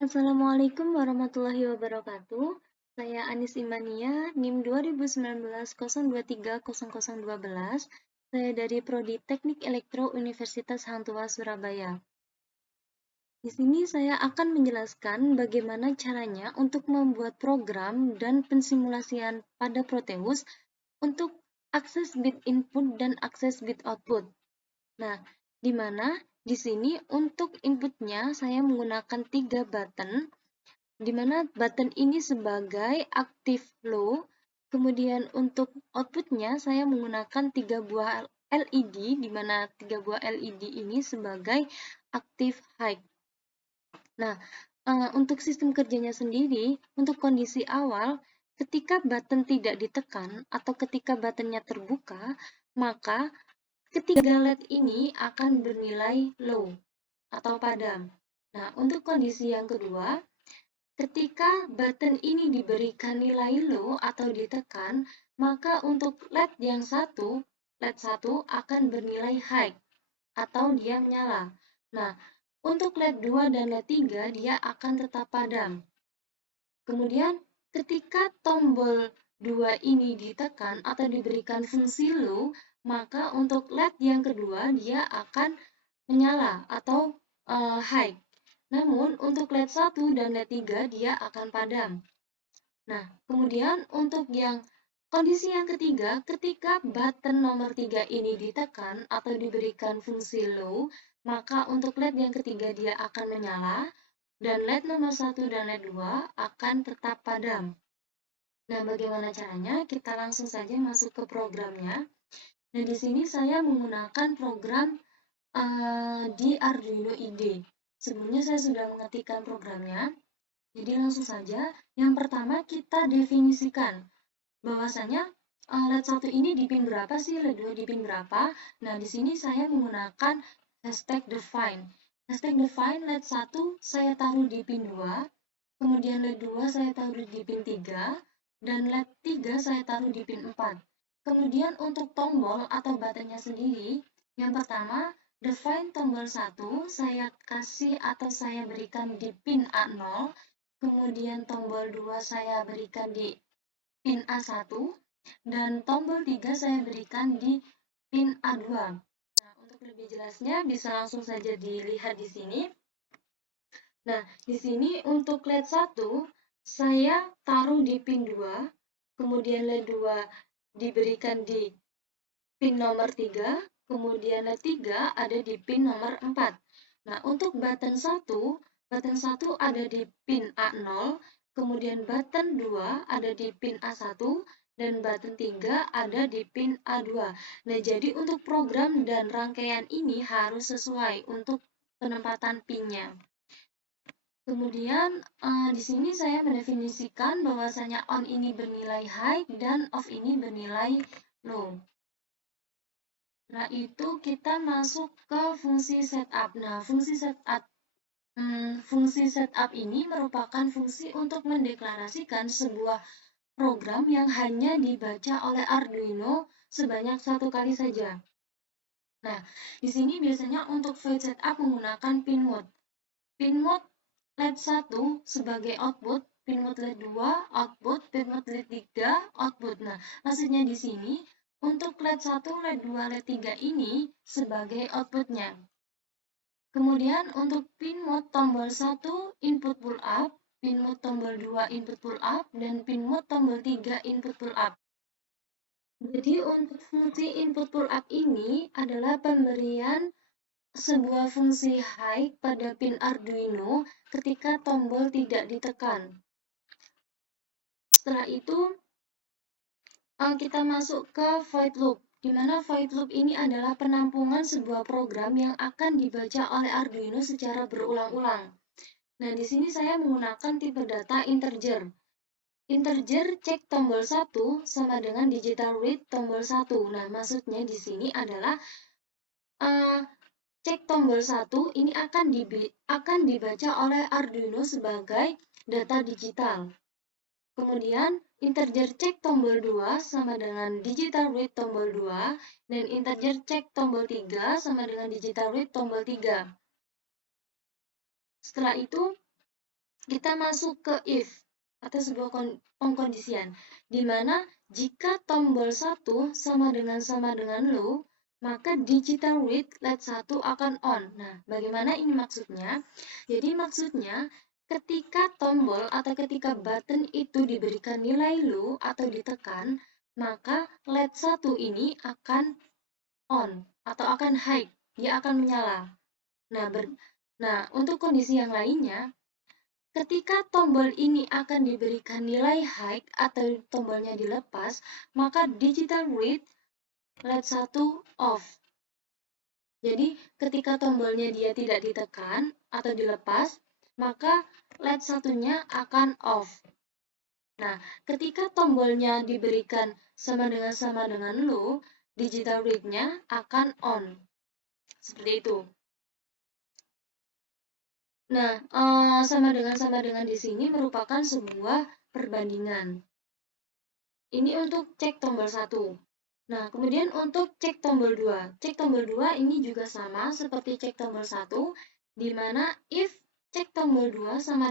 Assalamualaikum warahmatullahi wabarakatuh. Saya Anis Imania, NIM 2019 02300012. Saya dari Prodi Teknik Elektro Universitas Hang Tuah Surabaya. Di sini saya akan menjelaskan bagaimana caranya untuk membuat program dan pensimulasian pada Proteus untuk akses bit input dan akses bit output. Nah, di mana di sini untuk inputnya saya menggunakan 3 button, di mana button ini sebagai active low, kemudian untuk outputnya saya menggunakan 3 buah LED, di mana 3 buah LED ini sebagai active high. Nah, untuk sistem kerjanya sendiri, untuk kondisi awal, ketika button tidak ditekan atau ketika buttonnya terbuka, maka ketiga LED ini akan bernilai low atau padam. Nah, untuk kondisi yang kedua, ketika button ini diberikan nilai low atau ditekan, maka untuk LED yang LED 1 akan bernilai high atau dia menyala. Nah, untuk LED 2 dan LED 3 dia akan tetap padam. Kemudian ketika tombol 2 ini ditekan atau diberikan fungsi low, maka untuk LED yang kedua dia akan menyala atau high. Namun untuk LED 1 dan LED 3 dia akan padam. Nah, kemudian untuk yang kondisi yang ketiga, ketika button nomor 3 ini ditekan atau diberikan fungsi low, maka untuk LED yang ketiga dia akan menyala, dan LED nomor 1 dan LED 2 akan tetap padam. Nah, bagaimana caranya? Kita langsung saja masuk ke programnya. Nah, di sini saya menggunakan program di Arduino IDE. Sebelumnya saya sudah mengetikkan programnya. Jadi langsung saja, yang pertama kita definisikan bahwasanya LED 1 ini di pin berapa sih, LED 2 di pin berapa. Nah, di sini saya menggunakan hashtag define. Hashtag define LED 1 saya taruh di pin 2, kemudian LED 2 saya taruh di pin 3, dan LED 3 saya taruh di pin 4. Kemudian untuk tombol atau buttonnya sendiri, yang pertama, define tombol 1 saya kasih atau saya berikan di pin A0, kemudian tombol 2 saya berikan di pin A1, dan tombol 3 saya berikan di pin A2. Nah, untuk lebih jelasnya bisa langsung saja dilihat di sini. Nah, di sini untuk LED 1 saya taruh di pin 2, kemudian LED 2 diberikan di pin nomor 3, kemudian LED 3 ada di pin nomor 4. Nah, untuk button 1 ada di pin A0, kemudian button 2 ada di pin A1, dan button 3 ada di pin A2. Nah, jadi untuk program dan rangkaian ini harus sesuai untuk penempatan pinnya. Kemudian di sini saya mendefinisikan bahwasanya on ini bernilai high dan off ini bernilai low. Nah, itu kita masuk ke fungsi setup. Nah, fungsi setup ini merupakan fungsi untuk mendeklarasikan sebuah program yang hanya dibaca oleh Arduino sebanyak 1 kali saja. Nah, di sini biasanya untuk void setup menggunakan pin mode. Pin mode LED 1 sebagai output, pin mode LED 2 output, pin mode LED 3 output. Nah, maksudnya di sini untuk LED 1, LED 2, LED 3 ini sebagai outputnya. Kemudian untuk pin mode tombol 1 input pull up, pin mode tombol 2 input pull up, dan pin mode tombol 3 input pull up. Jadi untuk fungsi input pull up ini adalah pemberian sebuah fungsi high pada pin Arduino ketika tombol tidak ditekan. Setelah itu, kita masuk ke void loop, di mana void loop ini adalah penampungan sebuah program yang akan dibaca oleh Arduino secara berulang-ulang. Nah, di sini saya menggunakan tipe data integer. Integer cek tombol 1 sama dengan digital read tombol 1. Nah, maksudnya di sini adalah cek tombol 1 ini akan dibaca oleh Arduino sebagai data digital. Kemudian, integer cek tombol 2 sama dengan digital read tombol 2, dan integer cek tombol 3 sama dengan digital read tombol 3. Setelah itu, kita masuk ke if atau sebuah pengkondisian, di mana jika tombol 1 sama dengan low, maka digital read LED 1 akan on. Nah, bagaimana ini maksudnya? Jadi maksudnya ketika tombol atau ketika button itu diberikan nilai low atau ditekan, maka LED 1 ini akan on atau akan high, dia akan menyala. Nah, untuk kondisi yang lainnya, ketika tombol ini akan diberikan nilai high atau tombolnya dilepas, maka digital read LED 1 off. Jadi, ketika tombolnya dia tidak ditekan atau dilepas, maka LED 1-nya akan off. Nah, ketika tombolnya diberikan sama dengan low, digital read-nya akan on. Seperti itu. Nah, sama dengan di sini merupakan sebuah perbandingan. Ini untuk cek tombol 1. Nah, kemudian untuk cek tombol 2. Cek tombol 2 ini juga sama seperti cek tombol 1, di mana if cek tombol 2 sama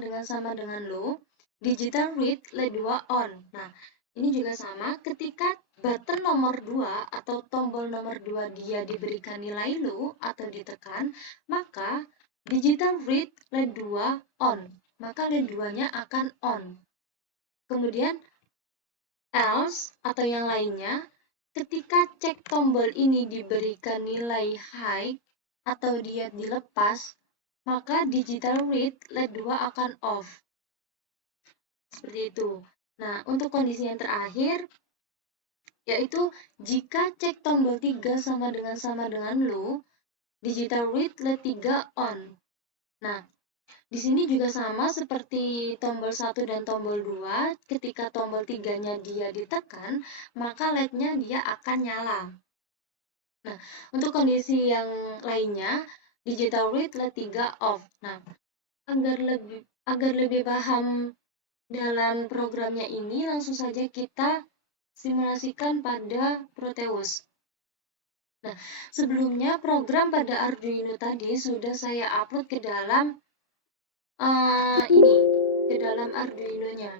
dengan low, digital read LED 2 on. Nah, ini juga sama ketika button nomor 2 atau tombol nomor 2 dia diberikan nilai low atau ditekan, maka digital read LED 2 on. Maka LED 2-nya akan on. Kemudian else atau yang lainnya, ketika cek tombol ini diberikan nilai high atau dia dilepas, maka digital read LED 2 akan off. Seperti itu. Nah, untuk kondisi yang terakhir, yaitu jika cek tombol 3 sama dengan low, digital read LED 3 on. Nah, di sini juga sama seperti tombol 1 dan tombol 2, ketika tombol 3-nya dia ditekan, maka LED-nya dia akan nyala. Nah, untuk kondisi yang lainnya, digital read LED 3 off. Nah, agar lebih paham dalam programnya ini, langsung saja kita simulasikan pada Proteus. Nah, sebelumnya program pada Arduino tadi sudah saya upload ke dalam Arduino-nya,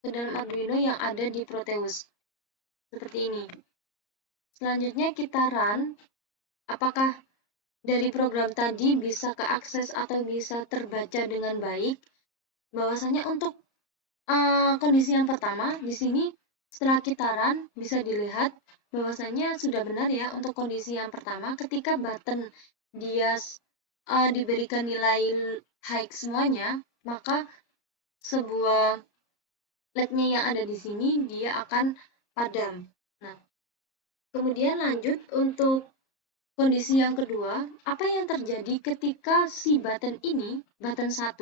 ke dalam Arduino yang ada di Proteus. Seperti ini. Selanjutnya kita run, apakah dari program tadi bisa keakses atau bisa terbaca dengan baik. Bahwasanya untuk kondisi yang pertama, di sini setelah kita run, bisa dilihat bahwasanya sudah benar ya untuk kondisi yang pertama, ketika button dia diberikan nilai high semuanya, maka sebuah LED-nya yang ada di sini dia akan padam. Nah, kemudian lanjut untuk kondisi yang kedua, apa yang terjadi ketika si button ini, button 1,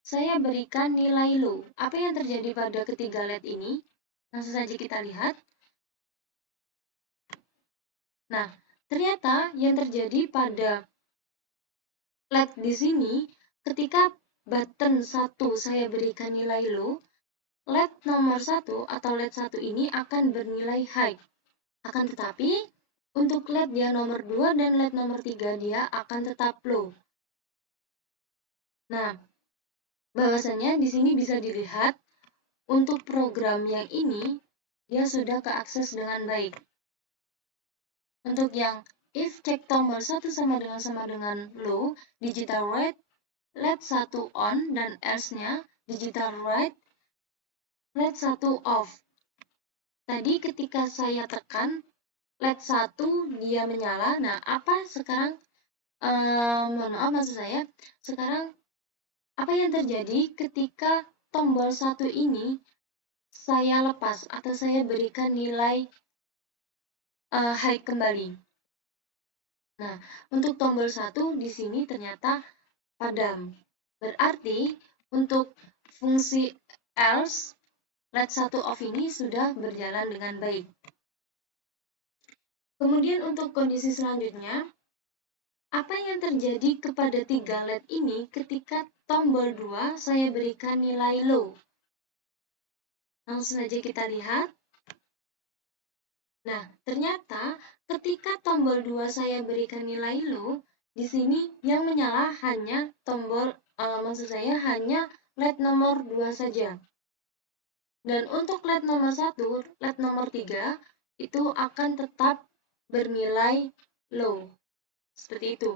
saya berikan nilai low. Apa yang terjadi pada ketiga LED ini? Langsung saja kita lihat. Nah, ternyata yang terjadi pada LED di sini, ketika button 1 saya berikan nilai low, LED nomor 1 atau LED 1 ini akan bernilai high. Akan tetapi, untuk LED yang nomor 2 dan LED nomor 3 dia akan tetap low. Nah, bahwasanya di sini bisa dilihat untuk program yang ini dia sudah keakses dengan baik. Untuk yang if cek tombol 1 sama dengan low, digital read LED 1 on dan else-nya digital write LED 1 off. Tadi ketika saya tekan LED 1 dia menyala. Nah, apa sekarang mohon maaf maksud saya, sekarang apa yang terjadi ketika tombol 1 ini saya lepas atau saya berikan nilai high kembali. Nah, untuk tombol 1 di sini ternyata padam. Berarti untuk fungsi else LED 1 off ini sudah berjalan dengan baik. Kemudian untuk kondisi selanjutnya, apa yang terjadi kepada 3 LED ini ketika tombol 2 saya berikan nilai low? Langsung saja kita lihat. Nah, ternyata ketika tombol 2 saya berikan nilai low, di sini yang menyala hanya tombol maksud saya hanya LED nomor 2 saja. Dan untuk LED nomor 1, LED nomor 3 itu akan tetap bernilai low. Seperti itu.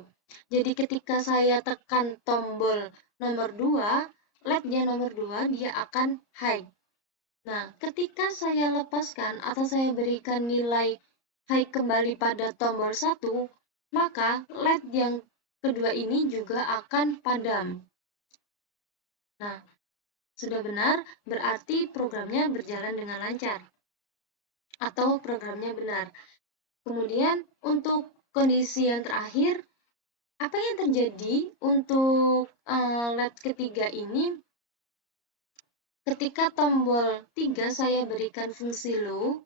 Jadi ketika saya tekan tombol nomor 2, LED-nya nomor 2 dia akan high. Nah, ketika saya lepaskan atau saya berikan nilai high kembali pada tombol 1, maka LED yang kedua ini juga akan padam. Nah, sudah benar, berarti programnya berjalan dengan lancar atau programnya benar. Kemudian untuk kondisi yang terakhir, apa yang terjadi untuk LED ketiga ini ketika tombol 3 saya berikan fungsi low.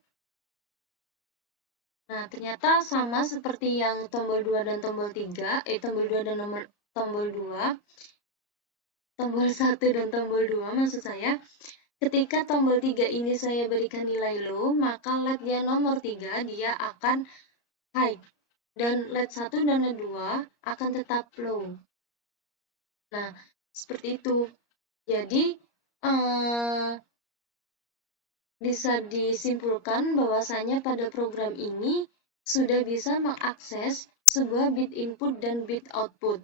Nah, ternyata sama seperti yang tombol 2 dan tombol 3, tombol 2 dan tombol 2, tombol 1 dan tombol 2 maksud saya. Ketika tombol 3 ini saya berikan nilai low, maka LED yang nomor 3 dia akan high. Dan LED 1 dan LED 2 akan tetap low. Nah, seperti itu. Jadi, bisa disimpulkan bahwasanya pada program ini sudah bisa mengakses sebuah bit input dan bit output.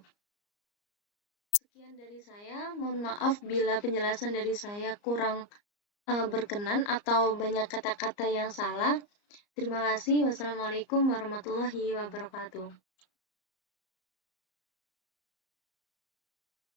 Sekian dari saya, mohon maaf bila penjelasan dari saya kurang berkenan atau banyak kata-kata yang salah. Terima kasih. Wassalamualaikum warahmatullahi wabarakatuh.